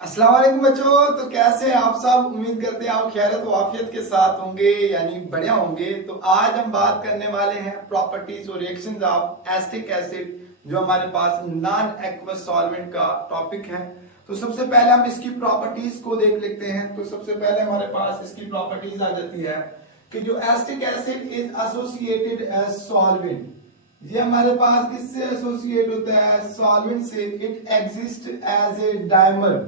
अस्सलाम वालेकुम बच्चों। तो कैसे हैं आप सब? उम्मीद करते हैं आप खैरियत और आफियत के साथ होंगे, यानी बढ़िया होंगे। तो आज हम बात करने वाले हैं प्रॉपर्टीज और रिएक्शंस ऑफ एसिटिक एसिड, जो हमारे पास नॉन एक्वस सॉल्वेंट का टॉपिक है। तो सबसे पहले हम इसकी प्रॉपर्टीज को देख लेते हैं। तो सबसे पहले हमारे पास इसकी प्रॉपर्टीज आ जाती है कि जो acetic acid is associated as solvent, ये हमारे पास किससे एसोसिएट होता है? सॉल्वेंट से। It exist as a dimer,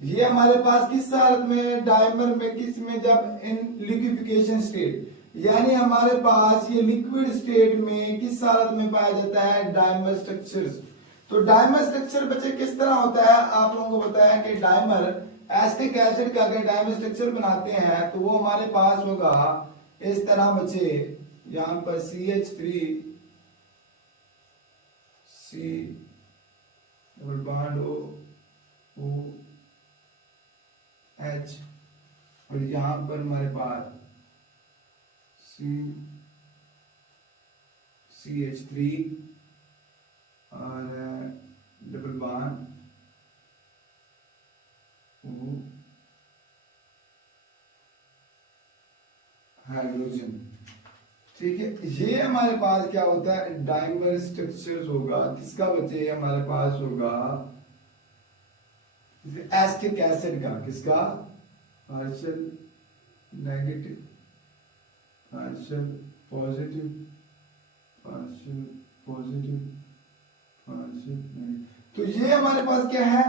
ये हमारे पास किस हालत में? डाइमर में। किस में? जब इन लिक्विफिकेशन स्टेट, यानी हमारे पास ये लिक्विड स्टेट में किस हालत में पाया जाता है? Dimer structures. तो डाइमर स्ट्रक्चर बच्चे किस तरह होता है? आप लोगों को पता है कि डाइमर एसिटिक एसिड का अगर डाइमर स्ट्रक्चर बनाते हैं तो वो हमारे पास होगा इस तरह बच्चे। यहां पर CH3 C double bond O H, और यहां पर हमारे पास CH3 और डबल बॉन्ड O हाइड्रोजन। ठीक है, ये हमारे पास क्या होता है? डाइमर स्ट्रक्चर होगा। किसका बच्चे? हमारे पास होगा एसिटिक एसिड का। किसका? Partial negative, partial positive, partial positive, partial negative. तो ये हमारे पास क्या है?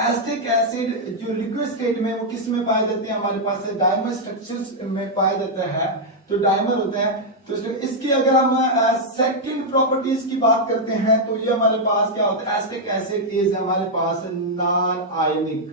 एसिटिक एसिड जो लिक्विड स्टेट में वो किस में पाए जाते हैं? हमारे पास डाइमर स्ट्रक्चर्स में पाया जाता है। तो डाइमर होता है। तो इसकी अगर हम सेकंड प्रॉपर्टीज की बात करते हैं तो ये हमारे पास क्या होता है? एसिटिक एसिड इज हमारे पास नॉन आयनिक।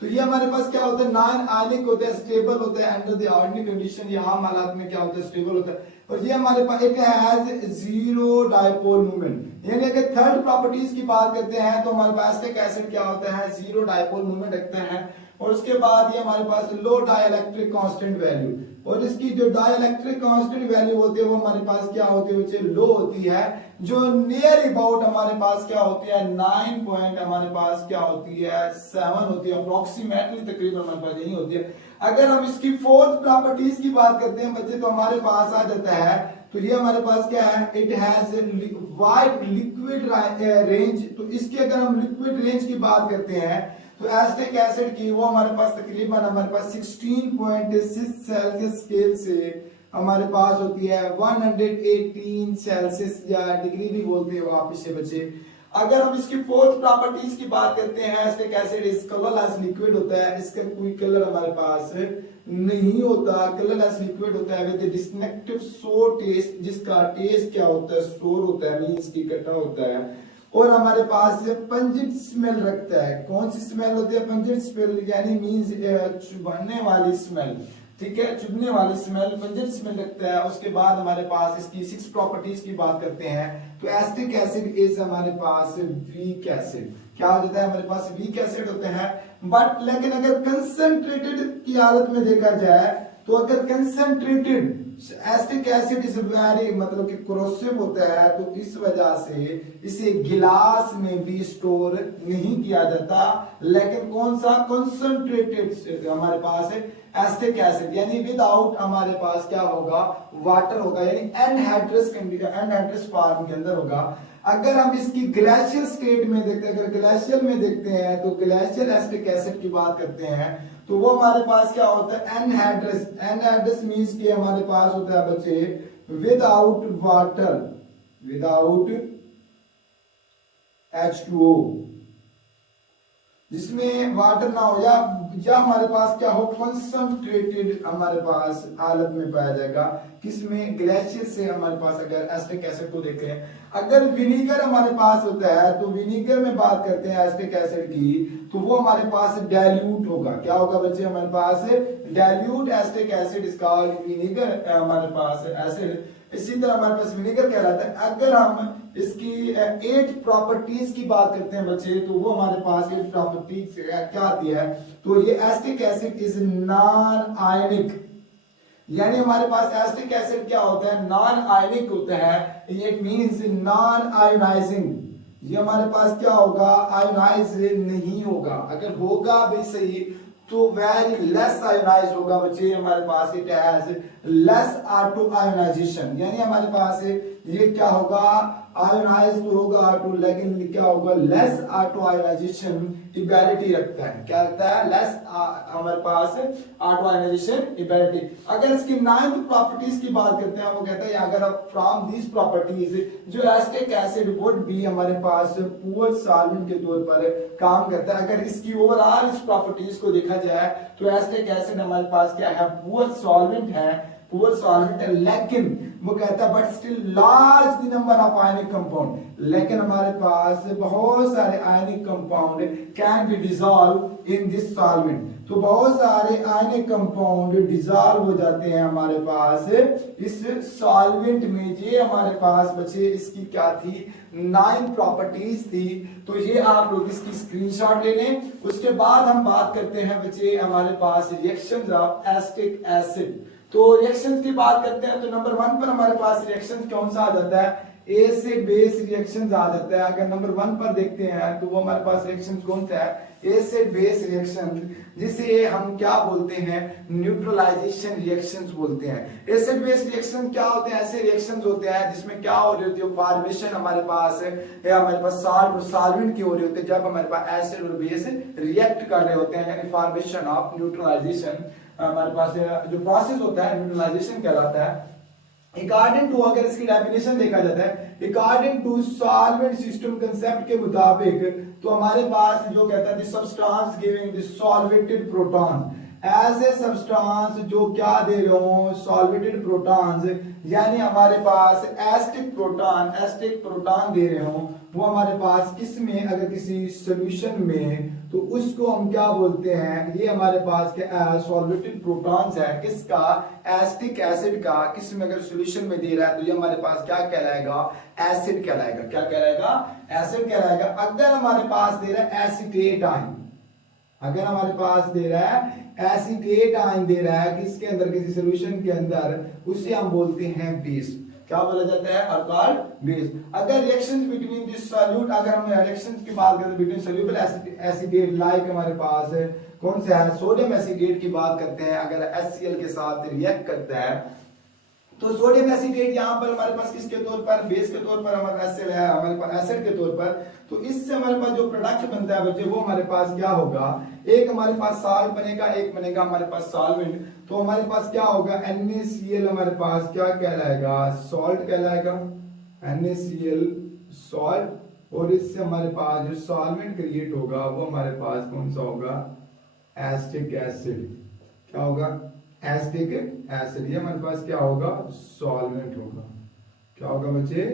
तो ये हमारे पास क्या होता है? नॉन आयनिक होता है, स्टेबल होता है अंडर द ऑर्डिनरी कंडीशन। ये आम हालात में क्या होता है? स्टेबल होता है। और ये हमारे पास एक हैज जीरो डाइपोल मूवमेंट, यानी अगर थर्ड प्रॉपर्टीज की बात करते हैं तो हमारे पास एसिटिक एसिड क्या होता है? जीरो डाइपोल मूवमेंट रखते हैं। और उसके बाद ये हमारे पास लो डाइलेक्ट्रिक कांस्टेंट वैल्यू, और इसकी जो डाइलेक्ट्रिक कांस्टेंट वैल्यू होती है वो हमारे पास क्या होती है बच्चे? लो होती है। जो नियर अबाउट हमारे पास क्या होती है? 9 पॉइंट हमारे पास क्या होती है? 7 होती है। अप्रोक्सीमेटली तकरीबन हमारे पास यही होती है। अगर हम इसकी फोर्थ प्रॉपर्टीज की बात करते हैं बच्चे तो हमारे पास आ जाता है, तो ये हमारे पास क्या है? It has wide liquid range. तो इसकी अगर हम लिक्विड रेंज की बात करते हैं तो एसिटिक एसिड की वो हमारे पास तकरीबन हमारे पास 16.6 सेल्सियस स्केल से हमारे पास होती है 118 सेल्सियस, या डिग्री भी बोलते हो आप इसे बच्चे। अगर हम इसकी फोर्थ प्रॉपर्टीज की बात करते हैं, acetic acid is colourless liquid होता है। इसका कोई कलर हमारे पास नहीं होता, कलरलेस लिक्विड होता है विद डिस्टिंक्टिव सोर टेस्ट, जिसका टेस्ट क्या होता है? सोर होता है, मींस की खट्टा होता है। और हमारे पास पंजेंट स्मेल रखता है। कौन सी स्मेल होती है? पंजेंट स्मेल, यानी मींस चुभने वाली स्मेल। ठीक है, चुभने वाली स्मेल, पंजेंट स्मेल रखता है। उसके बाद हमारे पास इसकी 6 प्रॉपर्टीज की बात करते हैं तो एसिटिक एसिड इज हमारे पास वीक एसिड। क्या हो जाता है? हमारे पास वीक एसिड होते हैं। बट लेकिन अगर कंसंट्रेटेड की हालत में देखा जाए तो अगर concentrated acetic acid is very मतलब कि कोरोसिव होता है, तो इस वजह से इसे गिलास में भी स्टोर नहीं किया जाता। लेकिन कौन सा? कंसंट्रेटेड हमारे पास है एसिटिक एसिड, यानी विदाउट हमारे पास क्या होगा? वाटर होगा, यानी एनहाइड्रस फॉर्म के अंदर होगा। अगर हम इसकी ग्लेशियल स्टेट में देखते हैं, अगर ग्लेशियल में देखते हैं तो ग्लेशियल एसिटिक एसिड की बात करते हैं तो वो हमारे पास क्या होता है? एनहाइड्रस। एनहाइड्रस मींस कि हमारे पास होता है बच्चे विदाउट वाटर, विदाउट H2O, जिसमें वाटर ना हो, या हमारे पास क्या हो? कंसंट्रेटेड हमारे पास हालत में पाया जाएगा। किसमें? ग्लेशियर से हमारे पास अगर एसिटिक एसिड को देखें। अगर विनीगर हमारे पास होता है तो विनीगर में बात करते हैं एसिटिक एसिड की, तो वो हमारे पास डाइल्यूट होगा। क्या होगा बच्चे? हमारे पास dilute acetic acid is called vinegar हमारे पास एसिड। इसी तरह हमारे पास विनेगर क्या रहता है। अगर हम इसकी 8 प्रॉपर्टीज की बात करते हैं बच्चे तो वो हमारे पास 8 प्रॉपर्टीज क्या आती है? तो ये acetic acid is non ionic, यानी हमारे पास एसिटिक एसिड क्या होता है? नॉन आयनिक होता है। इट मींस नॉन आयोनाइजिंग, ये हमारे पास क्या होगा, आयोनाइज नहीं होगा। अगर होगा भी सही तो वेरी लेस आयोनाइज होगा बच्चे, हमारे पास it has less auto ionisation, यानी हमारे पास ये क्या होगा, आयोनाइज तो होगा ऑटो, लेकिन क्या होगा, लेस ऑटो आयोनाइजेशन इबिलिटी रखता है। क्या रखता है, लेस हमारे पास ऑटो आयोनाइजेशन इबिलिटी। अगर इसकी नाइन्थ प्रॉपर्टीज की बात करते हैं, वो कहता है अगर फ्रॉम दीज प्रॉपर्टीज जो एसिटिक एसिड वुड बी हमारे पास पुअर सॉल्वेंट के तौर पर काम करता है। अगर इसकी ओवरऑल इस प्रॉपर्टीज को देखा जाए तो एसिटिक एसिड हमारे पास क्या है, पुअर सॉल्वेंट है, पुअर सॉल्वेंट है, लेकिन वो कहता है but still large the number of ionic compound, लेकिन हमारे पास बहुत सारे ionic compound can be dissolve in this solvent. तो बहुत सारे आयनिक कंपाउंड डिसॉल्व हो जाते हैं हमारे पास इस सॉल्वेंट में। ये हमारे पास बच्चे इसकी क्या थी, 9 प्रॉपर्टीज थी। तो ये आप लोग इसकी स्क्रीनशॉट ले लें। उसके बाद हम बात करते हैं बच्चे हमारे पास रिएक्शंस ऑफ एसिटिक एसिड। तो रिएक्शंस की बात करते हैं तो नंबर 1 पर हमारे पास रिएक्शंस कौन सा आ जाता है, ए से बेस रिएक्शंस आ जाता है। अगर नंबर 1 पर देखते हैं तो वो हमारे पास रिएक्शंस कौन सा है, ए से बेस रिएक्शन, जिसे हम क्या बोलते हैं, न्यूट्रलाइजेशन रिएक्शंस बोलते हैं। एसिड बेस रिएक्शन क्या होते हैं, ऐसे रिएक्शंस होते हैं जिसमें क्या हो रही होती है, फॉर्मेशन हमारे पास साल्ट और सॉल्वेंट की हो रही होती है जब हमारे पास एसिड और बेस रिएक्ट कर रहे होते हैं, यानी फॉर्मेशन ऑफ न्यूट्रलाइजेशन हमारे पास जो प्रोसेस होता है न्यूट्रलाइजेशन कहलाता है। अकॉर्डिंग टू, अगर इसकी डेफिनेशन देखा जाता है according to solvent system concept के मुताबिक, तो हमारे पास जो कहता है substance giving the solvated proton, as a substance जो क्या दे रहे हो, सॉल्वेटेड प्रोटॉन्स, यानी हमारे पास एसिटिक प्रोटॉन दे रहे हो, वो हमारे पास किस में, अगर किसी सॉल्यूशन में, तो उसको हम क्या बोलते हैं, ये हमारे पास क्या सॉल्वेटेड प्रोटॉन्स है, किसका, एसिटिक एसिड का। किस में अगर सॉल्यूशन में दे रहा है तो ये हमारे पास क्या कहलाएगा, एसिड कहलाएगा। क्या कहलाएगा, एसिड कहलाएगा। अगर हमारे पास दे रहा है एसीटेट आयन, अगर हमारे पास दे रहा है एसीटेट आयन दे रहा है किसके अंदर, किसी सॉल्यूशन के अंदर, उसे हम बोलते हैं बेस। क्या बोला जाता है, अल्कोहल बेस। अगर रिएक्शंस बिटवीन दिस सॉल्यूट, अगर हम रिएक्शंस की बात करें बिटवीन सॉल्युबल एसिटेट, लाइक हमारे पास कौन सा है, सोडियम एसिटेट की बात करते हैं, अगर HCl के साथ रिएक्ट करता है तो सोडियम एसिटेट यहाँ पर हमारे पास किसके तौर पर, बेस के तौर पर हमारे पास है, हमारे पास एसिड के तौर पर। तो इससे हमारे पास जो प्रोडक्ट बनता है बच्चे, वो हमारे पास क्या होगा, एक हमारे पास साल्ट बनेगा, एक बनेगा हमारे पास सॉल्वेंट। तो हमारे पास क्या होगा, NaCl हमारे पास क्या कहलाएगा, सॉल्ट कहलाएगा, NaCl सॉल्ट। और इससे हमारे पास जो सॉल्वेंट क्रिएट होगा वो हमारे पास कौन सा होगा, एसिटिक एसिड। क्या होगा, एसिटिक एसिड। ये हमारे पास क्या होगा, सॉल्वेंट होगा। क्या होगा बच्चे,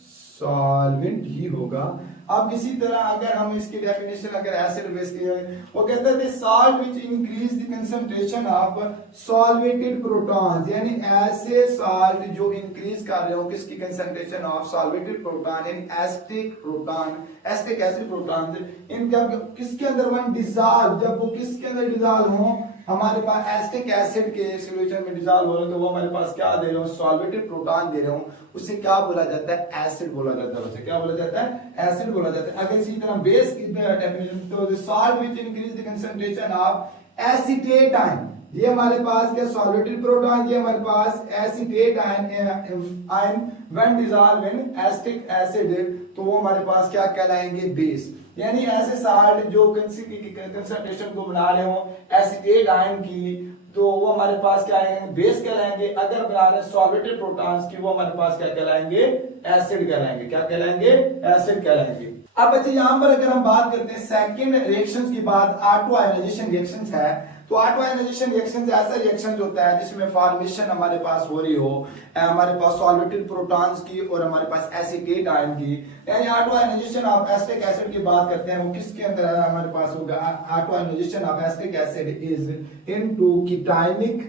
सॉल्वेंट ही होगा। अब इसी तरह अगर हम इसकी डेफिनेशन अगर एसिड बेस की, वो कहते हैं salt which increase the concentration of solvated protons, यानी ऐसे सॉल्ट जो इंक्रीज कर रहे हो किसकी कंसंट्रेशन ऑफ सॉल्वेटेड प्रोटॉन, यानी acetic proton, acetic acid protons, इन जब किसके अंदर वन डिसॉल्व, जब वो किसके अंदर डिसॉल्व हो, हमारे पास एसिटिक एसिड के सॉल्यूशन में डिसॉल्व हो रहे हैं, तो वो हमारे पास क्या दे रहे हो, सॉल्वेटेड प्रोटॉन दे रहे हो, उसे क्या बोला जाता है, एसिड बोला जाता है बच्चे। क्या बोला जाता है, एसिड बोला जाता है। अगर इसी तरह बेस की डेफिनेशन, तो the salt which increase the concentration of acetate ion, ये हमारे पास क्या, सॉल्वेटेड प्रोटॉन, ये हमारे पास acetate ion when dissolve in acetic acid, तो वो हमारे पास क्या कहलाएंगे, बेस। यानी ऐसे सॉल्ट जो कंसंट्रेशन को बना रहे हो एसीटेट आयन की, तो वो हमारे पास क्या आएंगे, बेस कहलाएंगे। अगर बना रहे सॉल्वेटेड प्रोटॉन्स की, वो हमारे पास क्या कहलाएंगे, एसिड कहलाएंगे। क्या कहलाएंगे, एसिड कहलाएंगे। अब बच्चे यहाँ पर अगर हम बात करते हैं सेकंड रिएक्शंस की बात, ऑटो आयोनाइजेशन रिएक्शंस है। तो ऑटो आयोनाइजेशन रिएक्शंस ऐसा रिएक्शन होता है जिसमें फॉर्मेशन हमारे पास हो रही हो हमारे पास सॉल्वेटेड प्रोटॉन्स की और हमारे पास एसीटेट आयन की। यानी auto ionisation of acetic acid की बात करते हैं, वो किसके अंदर है, हमारे पास होगा auto ionisation of acetic acid is into cationic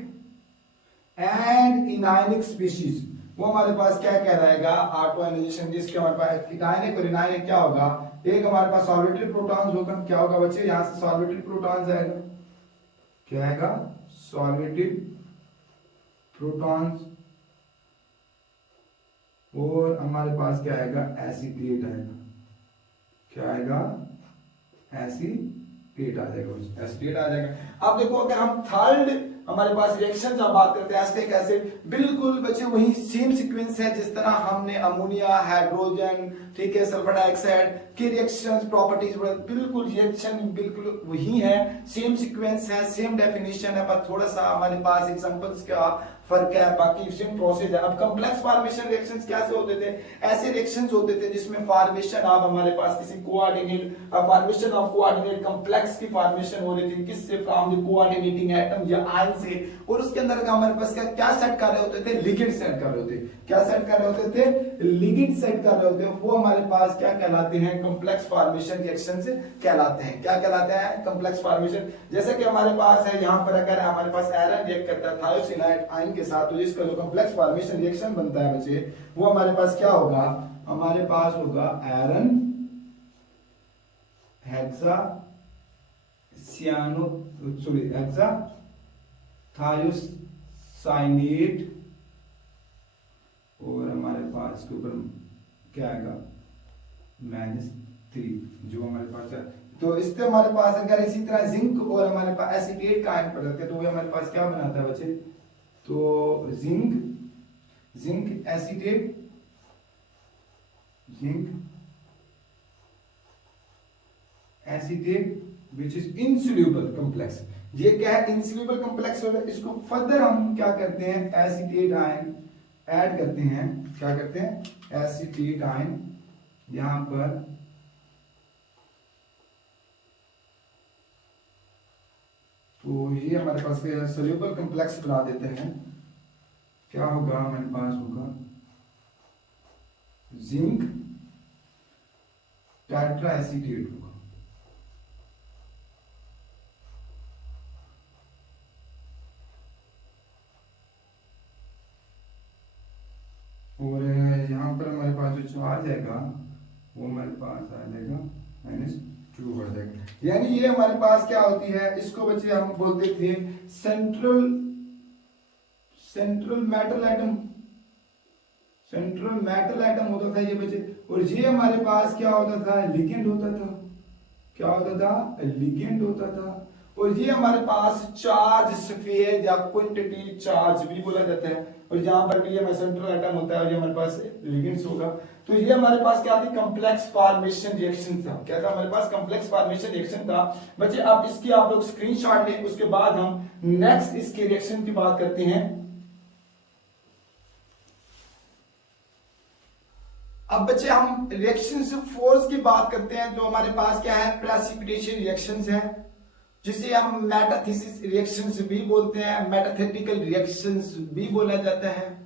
and anionic species. वो हमारे पास क्या कहलाएगा, ऑटो आयोनाइजेशन, जिसके हमारे पास कीटायनिक और इनायनिक क्या होगा, एक हमारे पास सॉल्वेटेड प्रोटॉन्स होगा। क्या होगा बच्चे, यहाँ से सॉल्वेटेड प्रोटॉन्स आएगा, क्या आएगा, सॉल्वेटेड प्रोटॉन्स, और हमारे पास क्या आएगा, एसीटेट आएगा। क्या आएगा, एसीटेट आ जाएगा, एसीटेट आ जाएगा। अब देखो अगर हम थर्ड हमारे पास रिएक्शन जब बात करते हैं एसिटिक एसिड, बिल्कुल बच्चे वही सेम सीक्वेंस है जिस तरह हमने अमोनिया, हाइड्रोजन, ठीक है, सल्फर डाइऑक्साइड की रिएक्शंस प्रॉपर्टीज, बिल्कुल रिएक्शन बिल्कुल वही है, सेम सीक्वेंस है, सेम डेफिनेशन है, पर थोड़ा सा हमारे पास एग्जांपल्स का फर्क है, बाकी सेम प्रोसेस है। अब कॉम्प्लेक्स फॉर्मेशन रिएक्शंस कैसे होते थे, ऐसे रिएक्शंस होते थे जिसमें फॉर्मेशन ऑफ हमारे पास किसी coordinate, formation of coordinate complex की फॉर्मेशन हो रही थी, किससे, फ्रॉम द कोऑर्डिनेटिंग एटम या आयन से, और उसके अंदर हमारे पास क्या सेट कर रहे होते थे, लिगेंड सेट कर रहे होते, क्या सेट कर रहे होते थे, लिगेंड सेट कर रहे होते हैं, वो हमारे पास क्या कहलाते हैं, कॉम्प्लेक्स फॉर्मेशन रिएक्शंस कहलाते हैं। क्या कहलाते हैं, कॉम्प्लेक्स फॉर्मेशन। जैसे कि हमारे पास है यहाँ पर अगर हमारे पास आयरन रिएक्ट करता है थायोसिनाइड आयन के साथ, तो इसका जो कॉम्प्लेक्स फॉर्मेशन रिएक्शन बनता है बच्चे, वो हमारे पास क्या होगा, हमारे पास होगा iron hexa cyano sorry hexa thiocyanate, और हमारे पास के ऊपर क्या आएगा, -3 जो हमारे पास है। तो इससे हमारे पास अगर इसी तरह जिंक और हमारे पास एसीटेट का आयन पड़ते हैं तो वो हमारे पास क्या बनाता है बच्चे, तो zinc acetate, which is insoluble complex. ये क्या है, इनसोल्यूबल कॉम्प्लेक्स होता है। इसको फर्दर हम क्या करते हैं, एसीटेट आयन ऐड करते हैं, क्या करते हैं, एसीटेट आयन यहां पर तो ये हमारे पास सोल्यूबल कॉम्प्लेक्स बना देते हैं। क्या होगा, हमारे पास होगा जिंक टेट्रा एसीटेट होगा, और यहाँ पर हमारे पास जो आ जाएगा वो हमारे पास आ जाएगा -2 बढ़ जाएगा। यानी ये हमारे पास क्या होती है, इसको बच्चे हम बोलते थे सेंट्रल मेटल एटम होता था ये बच्चे, और ये हमारे पास क्या होता था, लिगेंड होता था। क्या होता था, लिगेंड होता था। और ये हमारे पास चार्ज स्फीयर या क्वांटिटी चार्ज भी बोला जाता है, और यहाँ पर भी ये सेंट्रल एटम होता है और ये हमारे पास लिगेंड्स होगा। तो ये हमारे पास क्या थी, कॉम्प्लेक्स फॉर्मेशन रिएक्शन था। क्या था हमारे पास, कॉम्प्लेक्स फॉर्मेशन रिएक्शन था बच्चे। अब इसकी आप लोग स्क्रीनशॉट लें, उसके बाद हम नेक्स्ट इसके रिएक्शन की बात करते हैं। अब बच्चे हम रिएक्शन फोर्स की बात करते हैं, तो हमारे पास क्या है, प्रेसिपिटेशन रिएक्शंस है, जिसे हम मेटाथेसिस रिएक्शंस भी बोलते हैं, मेटाथेटिकल रिएक्शंस भी बोला जाता है।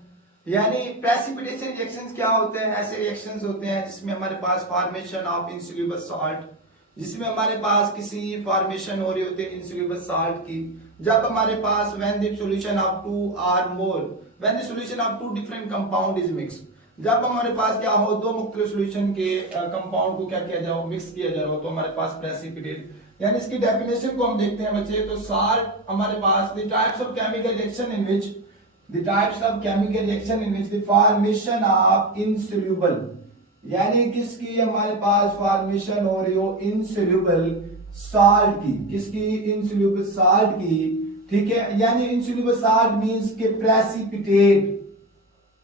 यानी प्रेसिपिटेशन रिएक्शंस क्या होते हैं, ऐसे रिएक्शंस होते हैं जिसमें हमारे पास फॉर्मेशन ऑफ इनसोल्यूबल सॉल्ट, जिसमें हमारे पास किसी फॉर्मेशन हो रही होती है इनसोल्यूबल सॉल्ट की, जब हमारे पास when the solution of two or more, when the solution of two different compound is mix, जब हमारे पास क्या हो, दो मुख्तलिफ सॉल्यूशन के कंपाउंड को क्या किया जाए, मिक्स किया जा रहा हो, तो हमारे पास प्रेसिपिटेट। यानी इसकी डेफिनेशन को हम देखते हैं बच्चे, तो सॉल्ट हमारे पास the types of chemical reaction in which the formation of insoluble, यानी किसकी हमारे पास फॉर्मेशन हो रही हो, इनसोल्यूबल सॉल्ट की, किसकी, इनसोल्यूबल सॉल्ट की, ठीक है। यानी इनसोल्यूबल सॉल्ट मींस के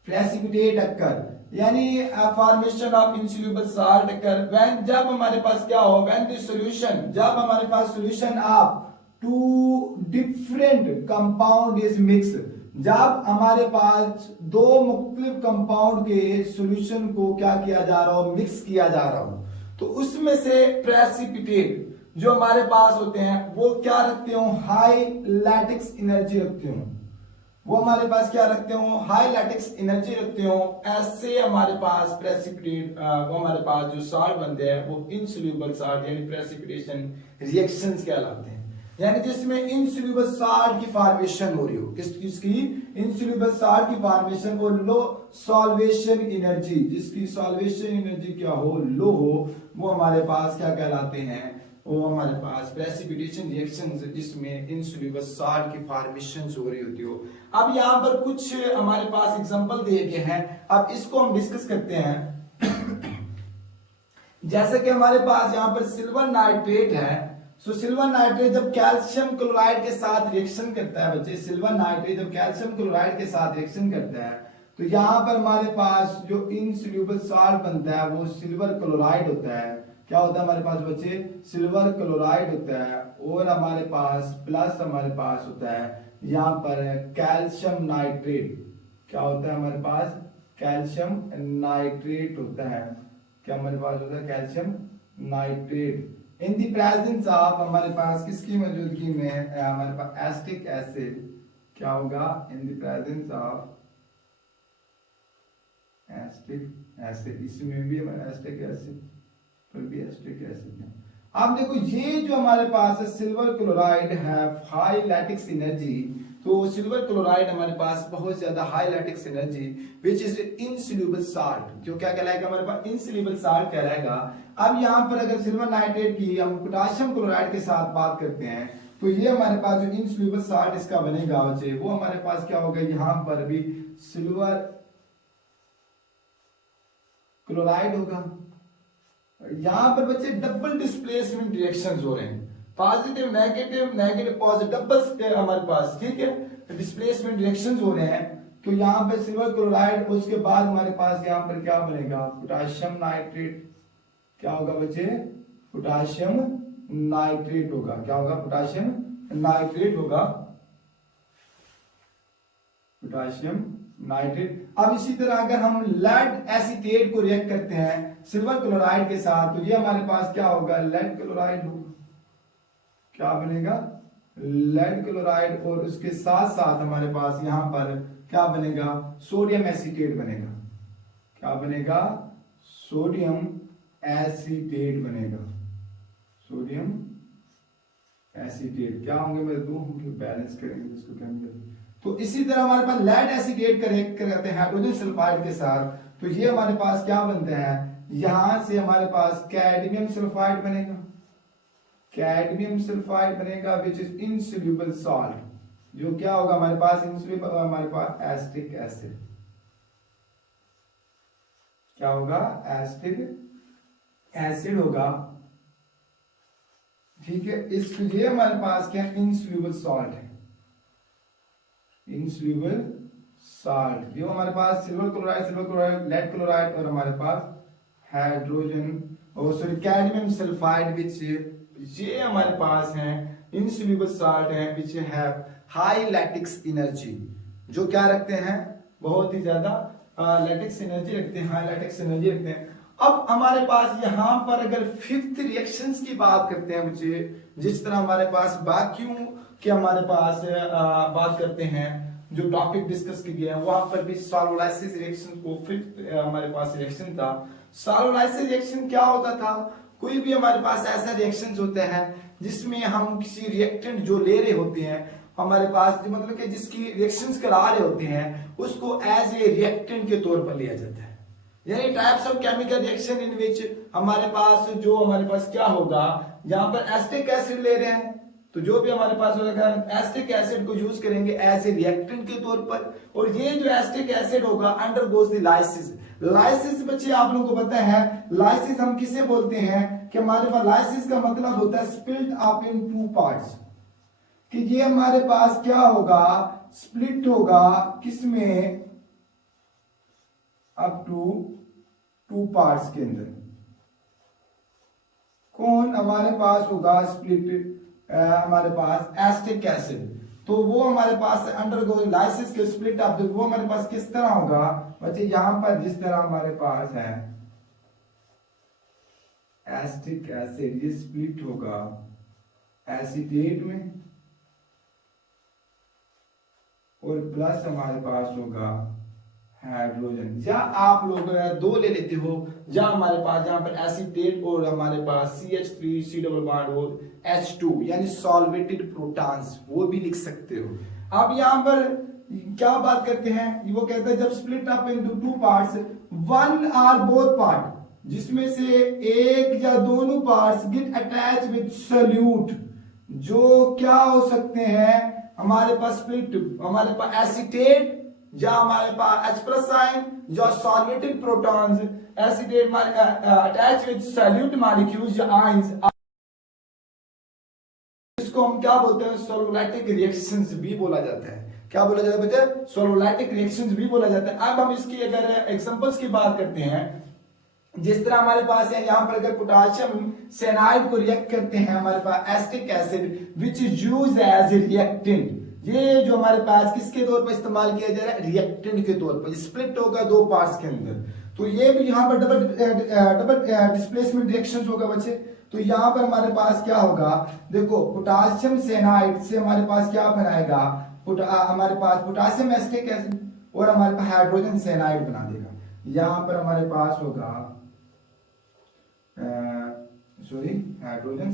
प्रेसिपिटेट अक्कर, यानी formation of insoluble salt occur when, जब हमारे पास क्या हो, व्हेन द सॉल्यूशन, जब हमारे पास solution of two different compound is mix, जब हमारे पास दो मुख्तलिफ कंपाउंड के सॉल्यूशन को क्या किया जा रहा हो, मिक्स किया जा रहा हो, तो उसमें से प्रेसिपिटेट जो हमारे पास होते हैं वो क्या रखते हो, हाई लैटिक्स एनर्जी रखते हो, वो हमारे पास क्या रखते हो, हाई लैटिक्स एनर्जी रखते हो। ऐसे हमारे पास प्रेसिपिटेट वो हमारे पास जो सॉल्ट बनते हैं वो इनसोल्यूबल सॉल्ट यानी प्रेसिपिटेशन रिएक्शंस कहलाते हैं। यानी जिसमें इनसोल्यूबल सॉल्ट की फॉर्मेशन हो रही हो, किसकी, इनसोल्यूबल सॉल्ट की फॉर्मेशन और लो सॉल्वेशन एनर्जी, जिसकी सॉल्वेशन एनर्जी क्या हो, लो हो, वो हमारे पास क्या कहलाते हैं, वो हमारे पास प्रेसिपिटेशन रिएक्शंस जिसमें इनसोल्यूबल सॉल्ट की फॉर्मेशन हो रही होती हो। अब यहाँ पर कुछ हमारे पास एग्जांपल दिए गए हैं, अब इसको हम डिस्कस करते हैं। जैसे कि हमारे पास यहाँ पर सिल्वर नाइट्रेट है, सो सिल्वर नाइट्रेट जब कैल्शियम क्लोराइड के साथ रिएक्शन करता है बच्चे, सिल्वर नाइट्रेट जब कैल्शियम क्लोराइड के साथ रिएक्शन करता है तो यहाँ पर हमारे पास जो इनसोल्यूबल सॉल्ट बनता है वो सिल्वर क्लोराइड होता है। क्या होता है हमारे पास बच्चे? सिल्वर क्लोराइड होता है। और हमारे पास प्लस हमारे पास होता है यहाँ पर कैल्शियम नाइट्रेट। क्या होता है हमारे पास? कैल्शियम नाइट्रेट होता है। क्या हमारे पास होता है? Calcium nitrate. In the presence of हमारे पास किसकी मौजूदगी में हमारे पास एसिटिक एसिड। क्या होगा? इन the presence of acetic acid. इसमें भी हमारा एसिटिक एसिड पर भी एसिटिक एसिड है। अब देखो ये जो हमारे पास है सिल्वर क्लोराइड है हाई लैटिक्स एनर्जी, तो सिल्वर क्लोराइड हमारे पास बहुत ज्यादा high lattice energy which is insoluble salt, जो क्या कहलाएगा हमारे पास? इनसोल्यूबल सॉल्ट कहलाएगा। अब यहाँ पर अगर सिल्वर नाइट्रेट की हम पोटेशियम क्लोराइड के साथ बात करते हैं तो ये हमारे पास जो इनसोल्यूबल सॉल्ट इसका बनेगा बच्चे वो हमारे पास क्या होगा? यहाँ पर भी सिल्वर क्लोराइड होगा। यहां पर बच्चे डबल डिस्प्लेसमेंट रिएक्शंस हो रहे हैं, positive negative negative positive double हमारे पास, ठीक है, डिस्प्लेसमेंट रिएक्शंस हो रहे हैं। तो यहाँ पे सिल्वर क्लोराइड, उसके बाद हमारे पास यहाँ पर क्या बनेगा? Potassium nitrate. क्या होगा बच्चे? पोटेशियम नाइट्रेट होगा। क्या होगा? पोटेशियम नाइट्रेट होगा, पोटेशियम नाइट्रेट। अब इसी तरह अगर हम लेड एसीटेट को रिएक्ट करते हैं सिल्वर क्लोराइड के साथ तो ये हमारे पास क्या होगा? लेड क्लोराइड होगा। क्या बनेगा? Lead chloride. और उसके साथ साथ हमारे पास यहां पर क्या बनेगा? सोडियम एसीटेट बनेगा। क्या बनेगा? सोडियम एसीटेट बनेगा। सोडियम एसीटेट क्या होंगे? मैं दो होंगे, बैलेंस करेंगे इसको केमिकल। तो इसी तरह हमारे पास लेड एसीटेट करते हैं हाइड्रोजन सल्फाइड के साथ तो ये हमारे पास क्या बनता है? यहां से हमारे पास कैडमियम सल्फाइड बनेगा। कैडमियम सल्फाइड बनेगा विच इज इनसोल्यूबल सॉल्ट, जो क्या होगा हमारे पास? इनसोल्यूबल हमारे पास एसिटिक एसिड। क्या होगा? एसिटिक एसिड होगा, ठीक है। इसके लिए हमारे पास क्या? इनसोल्यूबल सॉल्ट है, इनसोल्यूबल सॉल्ट। जो हमारे पास सिल्वर क्लोराइड, लेड क्लोराइड और हमारे पास हाइड्रोजन और सॉरी कैडमियम सल्फाइड विच ये हमारे पास है इनसोल्यूबल सॉल्ट है which have high lattice energy, जो क्या रखते हैं? बहुत ही ज्यादा लैटिक्स एनर्जी रखते हैं, हाई लैटिक्स एनर्जी रखते हैं। अब हमारे पास यहाँ पर अगर फिफ्थ रिएक्शंस की बात करते हैं बच्चे, जिस तरह हमारे पास वैक्यूम के हमारे पास बात करते हैं, जो टॉपिक डिस्कस किए गए हैं वहां पर भी सॉल्वोलाइसिस रिएक्शन को फिफ्थ हमारे पास रिएक्शन था। सॉल्वोलाइसिस रिएक्शन क्या होता था? कोई भी हमारे पास ऐसा रिएक्शंस होते हैं जिसमें हम किसी रिएक्टेंट जो ले रहे होते हैं हमारे पास, मतलब कि जिसकी रिएक्शंस करा रहे होते हैं उसको एज ए रिएक्टेंट के तौर पर लिया जाता है। यानी types of chemical reaction in which हमारे पास जो हमारे पास क्या होगा? यहाँ पर एसिटिक एसिड ले रहे हैं तो जो भी हमारे पास होगा एसिटिक एसिड को यूज करेंगे एज ए रिएक्टेंट के तौर पर। और ये जो एसिटिक एसिड होगा अंडरगोज द लाइसिस। लाइसिस बच्चे आप लोगों को पता है लाइसिस हम किसे बोलते हैं? कि हमारे पास लाइसिस का मतलब होता है split up in two parts, कि ये हमारे पास क्या होगा? स्प्लिट होगा किसमें? अप टू टू पार्ट्स के अंदर। कौन हमारे पास होगा स्प्लिट? हमारे पास एसिटिक एसिड। तो वो हमारे पास अंडरगो लाइसिस के स्प्लिट अप, वो हमारे पास किस तरह होगा बच्चे? यहां पर जिस तरह हमारे पास है एसिटिक एसिड, ये स्प्लिट होगा एसीटेट में और प्लस हमारे पास होगा हाइड्रोजन। या आप लोग दो ले लेते हो, या हमारे पास जहां पर एसीटेट और हमारे पास CH3 C डबल बॉन्ड और H2 यानी सॉल्वेटेड प्रोटॉन्स, वो भी लिख सकते हो। अब यहाँ पर क्या बात करते हैं? वो कहते हैं जब split up into two parts, one or both part, जिसमें से एक या दोनों parts get attach with solute, जो क्या हो सकते हैं? हमारे पास स्प्लिट, हमारे पास एसीटेट या हमारे पास H प्लस साइन, या solvated protons acetate attach with solute molecules या आयंस, इसको हम क्या बोलते हैं, सोलोलाइटिक रिएक्शंस भी बोला जाता है। क्या बोला जाता है बच्चे, सोलोलाइटिक रिएक्शंस भी बोला जाता है। अब हम इसकी अगर एग्जांपल्स की बात करते हैं, जिस तरह हमारे पास है यहाँ पर अगर पोटेशियम साइनाइड को रिएक्ट करते हैं, हमारे पास acetic acid which is used as a reactant, ये जो हमारे पास किसके तौर पर इस्तेमाल किया जा रहा है, रिएक्टेंट के तौर पर, स्प्लिट होगा दो पार्ट्स के अंदर, तो ये भी यहाँ पर डबल डिस्प्लेसमेंट रिएक्शंस होगा बच्चे। तो यहाँ पर हमारे पास क्या होगा, देखो पोटेशियम साइनाइड से हमारे पास क्या बनाएगा, हमारे पास पोटेशियम एसिटिक एसिड और हमारे पास हाइड्रोजन साइनाइड बना देगा। यहाँ पर हमारे पास होगा हाइड्रोजन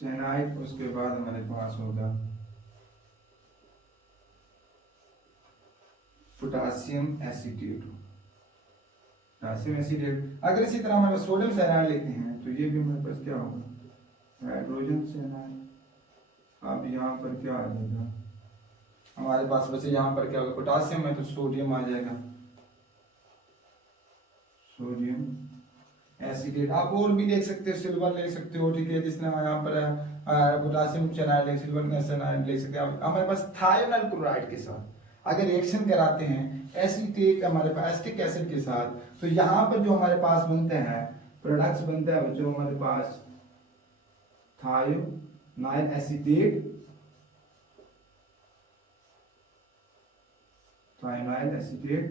साइनाइड, उसके बाद हमारे पास होगा पोटेशियम एसीटेट। अगर इसी तरह हमारे पास सोडियम साइनाइड लेते हैं तो ये भी हमारे पास क्या होगा, हाइड्रोजन साइनाइड। अब यहाँ पर क्या आ जाएगा हमारे पास बच्चे, यहाँ पर क्या होगा, पोटेशियम है तो सोडियम आ जाएगा, सोडियम एसीटेट। आप और भी देख सकते हो, सिल्वर ले सकते हो, ठीक है, जिसने यहाँ पर पोटेशियम साइनाइड, सिल्वर साइनाइड ले सकते हैं। हमारे पास थायोनाइल क्लोराइड के साथ अगर रिएक्शन कराते हैं एसीटेट हमारे पास एसिटिक एसिड के साथ, तो यहाँ पर जो हमारे पास बनते हैं प्रोडक्ट्स बनता है जो हमारे पास thionyl acetate, thionyl acetate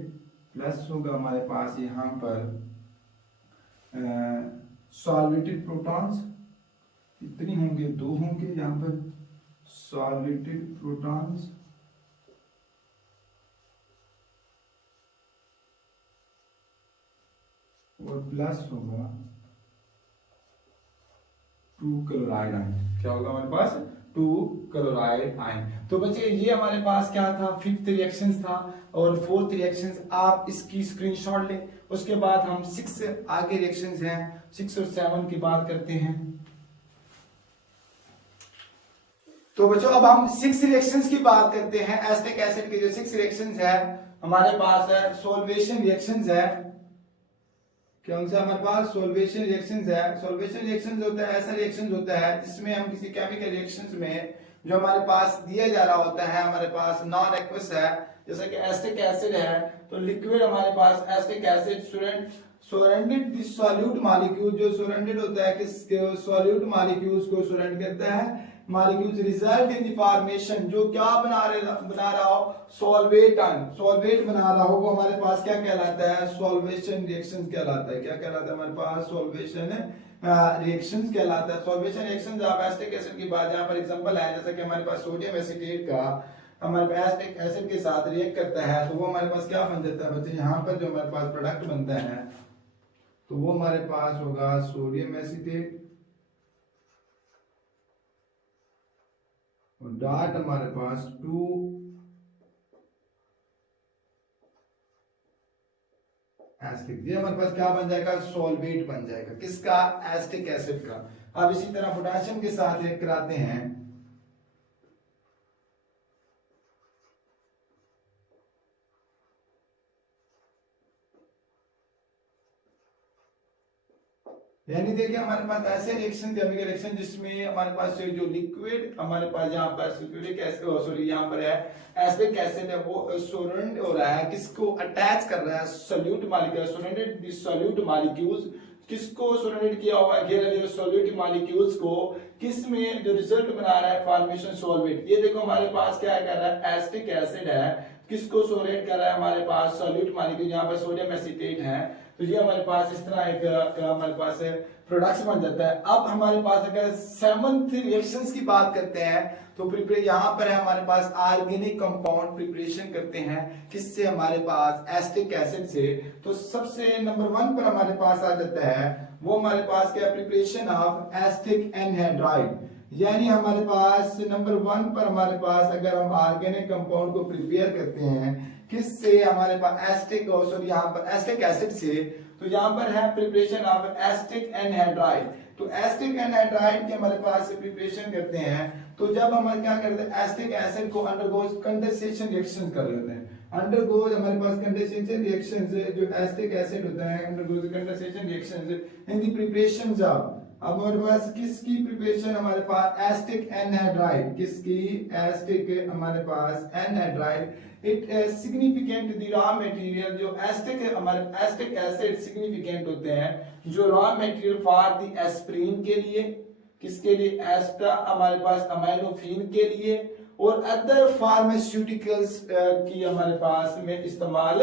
plus होगा हमारे पास यहाँ पर सॉल्वेटेड प्रोटॉन्स, कितनी होंगे, दो होंगे यहाँ पर सॉल्वेटेड प्रोटॉन्स, और प्लस होगा 2 क्लोराइड आयन। क्या होगा हमारे पास, 2 क्लोराइड आयन। तो बच्चे ये हमारे पास क्या था, 5th रिएक्शन था, और 4th रिएक्शन आप इसकी स्क्रीनशॉट लें। उसके बाद हम 6 आगे रिएक्शंस हैं, 6 और 7 की बात करते हैं। तो बच्चों अब हम 6 रिएक्शंस की बात करते हैं। एसिटिक एसिड के जो 6 रिएक्शंस है हमारे पास है, सोल्वेशन रिएक्शंस है, कौन सा हमारे पास, सोल्वेशन रिएक्शंस है। सोल्वेशन रिएक्शंस होता है, ऐसा रिएक्शंस होता है जिसमें हम किसी केमिकल रिएक्शंस में जो हमारे पास दिया जा रहा होता है, हमारे पास नॉन एक्वस है, जैसे कि एसिटिक एसिड है, तो लिक्विड हमारे पास acetic acid surrounded the solute molecule, जो सरेंडेड होता है किसके, सॉल्यूट मॉलिक्यूल्स को सरेंड करता है, molecules result in the formation, जो क्या बना रहा हो, सॉल्वेट बना रहा हो, वो हमारे पास क्या कहलाता है, सॉल्वेशन रिएक्शंस कहलाता है। क्या कहलाता है हमारे पास, सॉल्वेशन रिएक्शंस कहलाता है। सॉल्वेशन रिएक्शंस आप एसिटिक एसिड की बात, यहाँ पर एग्जांपल है, जैसे कि हमारे पास सोडियम एसीटेट का हमारे पास एसिटिक एसिड के साथ रिएक्ट करता है, तो वो हमारे पास क्या बन जाता है बच्चे, यहाँ पर जो हमारे पास प्रोडक्ट बनता है तो वो हमारे पास होगा सोडियम एसीटेट, और डॉट हमारे पास 2 एसिटिक, ये हमारे पास क्या बन जाएगा, सॉल्वेट बन जाएगा, किसका, एसिटिक एसिड का। अब इसी तरह पोटेशियम के साथ रिएक्ट कराते हैं, यानी देखिए हमारे पास ऐसे रिएक्शन, केमिकल रिएक्शन जिसमें हमारे पास जो लिक्विड हमारे पास यहाँ पर सल्फ्यूरिक एसिड, सॉरी यहाँ पर है एसिटिक एसिड है, वो सरेंड हो रहा है, किसको अटैच कर रहा है, solute molecule, surrendered the solute molecules, किसको सरेंडेड किया हुआ है, घेरा दिया सॉल्यूट मॉलिक्यूल्स को, किस में जो रिजल्ट बना रहा है, फॉर्मेशन सॉल्वेट। ये देखो हमारे पास क्या कर रहा है, एसिटिक एसिड है, किसको सॉल्वेट कर रहा है, हमारे पास सॉल्यूट मॉलिक्यूल, यहाँ पर सोडियम एसीटेट है, तो ये हमारे पास इस तरह एक हमारे पास प्रोडक्ट्स बन जाता है। अब हमारे पास अगर 7th रिएक्शंस की बात करते हैं तो यहाँ पर है हमारे पास ऑर्गेनिक कंपाउंड प्रिपरेशन करते हैं, किससे, हमारे पास एसिटिक एसिड से। तो सबसे नंबर 1 पर हमारे पास आ जाता है, वो हमारे पास क्या, प्रिपरेशन ऑफ एसिटिक एनहाइड्राइड, यानी हमारे पास नंबर 1 पर हमारे पास अगर हम ऑर्गेनिक कंपाउंड को प्रिपेयर करते हैं किससे, हमारे पास एसिटिक, सॉरी यहाँ पर एसिटिक एसिड से, तो यहाँ पर है प्रिपरेशन ऑफ एसिटिक एनहाइड्राइड। तो एसिटिक एनहाइड्राइड की हमारे पास प्रिपरेशन करते हैं, तो जब हम क्या करते हैं, एसिटिक एसिड को अंडरगोज कंडेंसेशन रिएक्शन कर रहे होते हैं, अंडरगोज हमारे पास कंडेंसेशन रिएक्शंस, जो एसिटिक एसिड होता है undergoes condensation reactions in the preparation of, अब हमारे पास किसकी प्रिपरेशन, हमारे पास एसिटिक एनहाइड्राइड, किसकी, एसिटिक हमारे पास anhydride, it significant the raw material, जो एसिटिक हमारे एसिटिक एसिड सिग्निफिकेंट होते हैं जो raw material for the aspirin के लिए, किसके लिए, एस्टा हमारे पास अमाइनोफिन के लिए, और अदर फार्मास्यूटिकल्स की हमारे पास में इस्तेमाल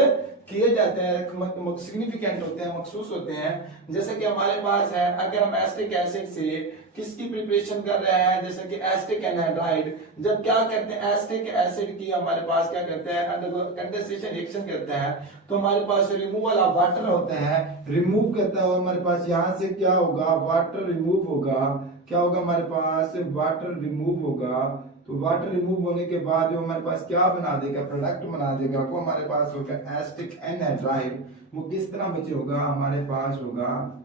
किए जाते हैं, सिग्निफिकेंट होते हैं, मखसूस होते हैं। जैसे कि हमारे पास है, अगर हम एसिटिक एसिड से किसकी प्रिपरेशन कर रहे हैं, जैसे कि एसिटिक एनहाइड्राइड, जब क्या करते हैं एसिटिक एसिड की हमारे पास क्या करते हैं, कंडेंसेशन रिएक्शन करते हैं, तो हमारे पास रिमूवल ऑफ वाटर होता है, रिमूव करता है, और हमारे पास यहाँ से क्या होगा, वाटर रिमूव होगा, क्या होगा हमारे पास, वाटर रिमूव होगा। तो वाटर रिमूव होने के बाद वो हमारे पास क्या बना देगा, प्रोडक्ट बना देगा, वो हमारे पास होगा एसिटिक एनहाइड्राइड। वो किस तरह बचे होगा, हमारे पास होगा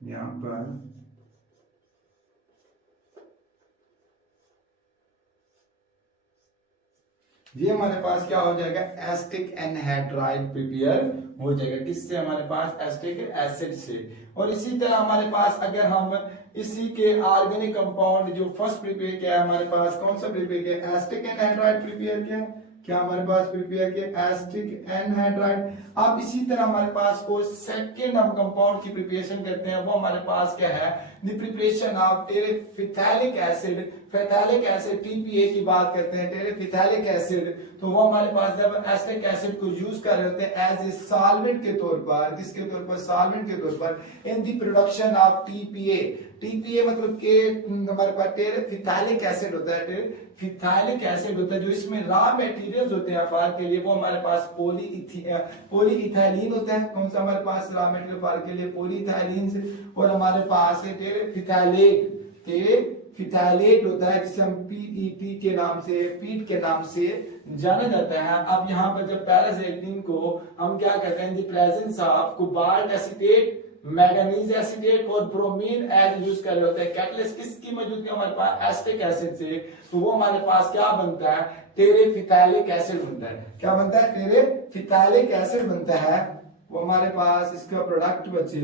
यहाँ पर ये हमारे पास क्या हो जाएगा, एसिटिक एनहाइड्राइड प्रिपेयर हो जाएगा, किससे, हमारे पास एसिटिक एसिड से। और इसी तरह हमारे पास अगर हम इसी के ऑर्गेनिक कंपाउंड जो फर्स्ट प्रिपेयर किया है, हमारे पास कौन सा प्रिपेयर किया, एसिटिक एनहाइड्राइड प्रिपेयर किया, क्या हमारे पास प्रिपेयर किया, एसिटिक एनहाइड्राइड। अब इसी तरह हमारे पास को सेकंड हम कंपाउंड की प्रिपरेशन करते हैं, वो हमारे पास क्या है, the preparation of terephthalic acid, phthalic acid TPA की बात करते हैं, टेरेफिथैलिक एसिड, तो वो हमारे पास जब एसिटिक एसिड को यूज कर रहे होते हैं एज ए सॉल्वेंट के तौर पर, किसके तौर पर, सॉल्वेंट के तौर पर, in the production of TPA. TPA मतलब के हमारे पास टेरेफिथैलिक एसिड होता है, टेरेफिथैलिक एसिड होता है, जो इसमें रॉ मटेरियल्स होते हैं फार के लिए, वो हमारे पास पॉलीइथाइलिन होता है, कौन सा हमारे पास रॉ मटेरियल फार के लिए, पॉलीइथाइलिन, और हमारे पास है टेरेफिथैलेट होता है, जिसे हम पीईटी के नाम से, पीट के नाम से जाना जाता है। अब यहाँ पर जब पैराजेक्टिन को हम क्या कहते हैं, the presence of cobalt acetate, manganese acetate और ब्रोमीन एज यूज कर रहे होते हैं, कैटलिस्ट किसकी मौजूदगी हमारे पास, एसिटिक एसिड से, तो वो हमारे पास क्या बनता है, टेरेफिथैलिक एसिड बनता है, क्या बनता है, टेरेफिथैलिक एसिड बनता है। वो हमारे पास इसका प्रोडक्ट बचे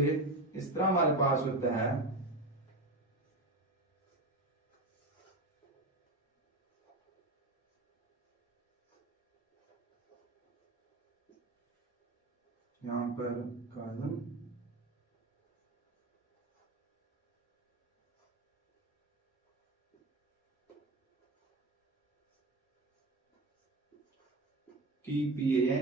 इस तरह हमारे पास होता है, यहाँ पर कार्बन, टीपीए,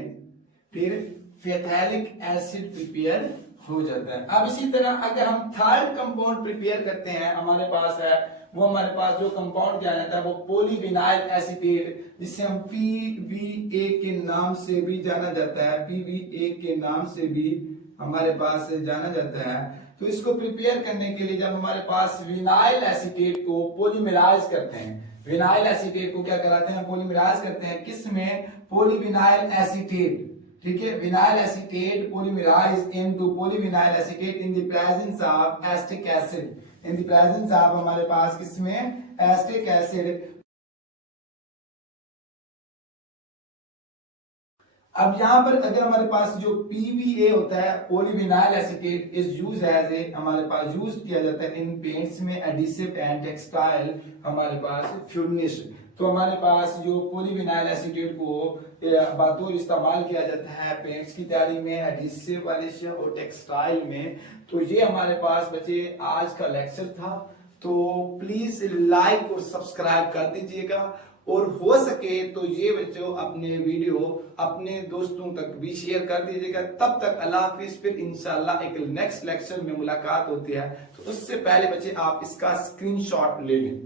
टेरेफिथैलिक एसिड प्रिपेयर हो जाता है। अब इसी तरह अगर हम थर्ड कंपाउंड प्रिपेयर करते हैं, हमारे पास है, वो हमारे पास जो कंपाउंड क्या जाता है, वो पॉलीविनाइल एसीटेट, जिसे हम पीवीए के नाम से भी जाना जाता है, पीवीए के नाम से भी हमारे पास जाना जाता है। तो इसको प्रिपेयर करने के लिए जब हमारे पास विनाइल एसीटेट को पॉलीमराइज करते हैं, विनाइल एसीटेट को क्या कराते हैं, पॉलीमराइज करते हैं, किसमें, पॉलीविनाइल एसीटेट, ठीक है, vinyl acetate polymerise into polyvinyl acetate in the presence of acetic acid, in the presence of हमारे पास किसमें, एसिटिक एसिड। अब यहाँ पर अगर हमारे पास जो PVA होता है, polyvinyl acetate, is use as a, हमारे पास यूज किया जाता है इन पेंट्स में, एडिसिव एंड टेक्सटाइल, हमारे पास फिनिश। तो हमारे पास जो पॉलीविनाइल एसीटेट को बतौर इस्तेमाल किया जाता है पेंट्स की तैयारी में, एडिसिव वाले और टेक्सटाइल में। तो ये हमारे पास बच्चे आज का लेक्चर था, तो प्लीज लाइक और सब्सक्राइब कर दीजिएगा, और हो सके तो ये बच्चों अपने वीडियो अपने दोस्तों तक भी शेयर कर दीजिएगा। तब तक अल्लाह हाफिज, फिर इंशाल्लाह एक नेक्स्ट लेक्चर में मुलाकात होती है, तो उससे पहले बच्चे आप इसका स्क्रीनशॉट ले लें।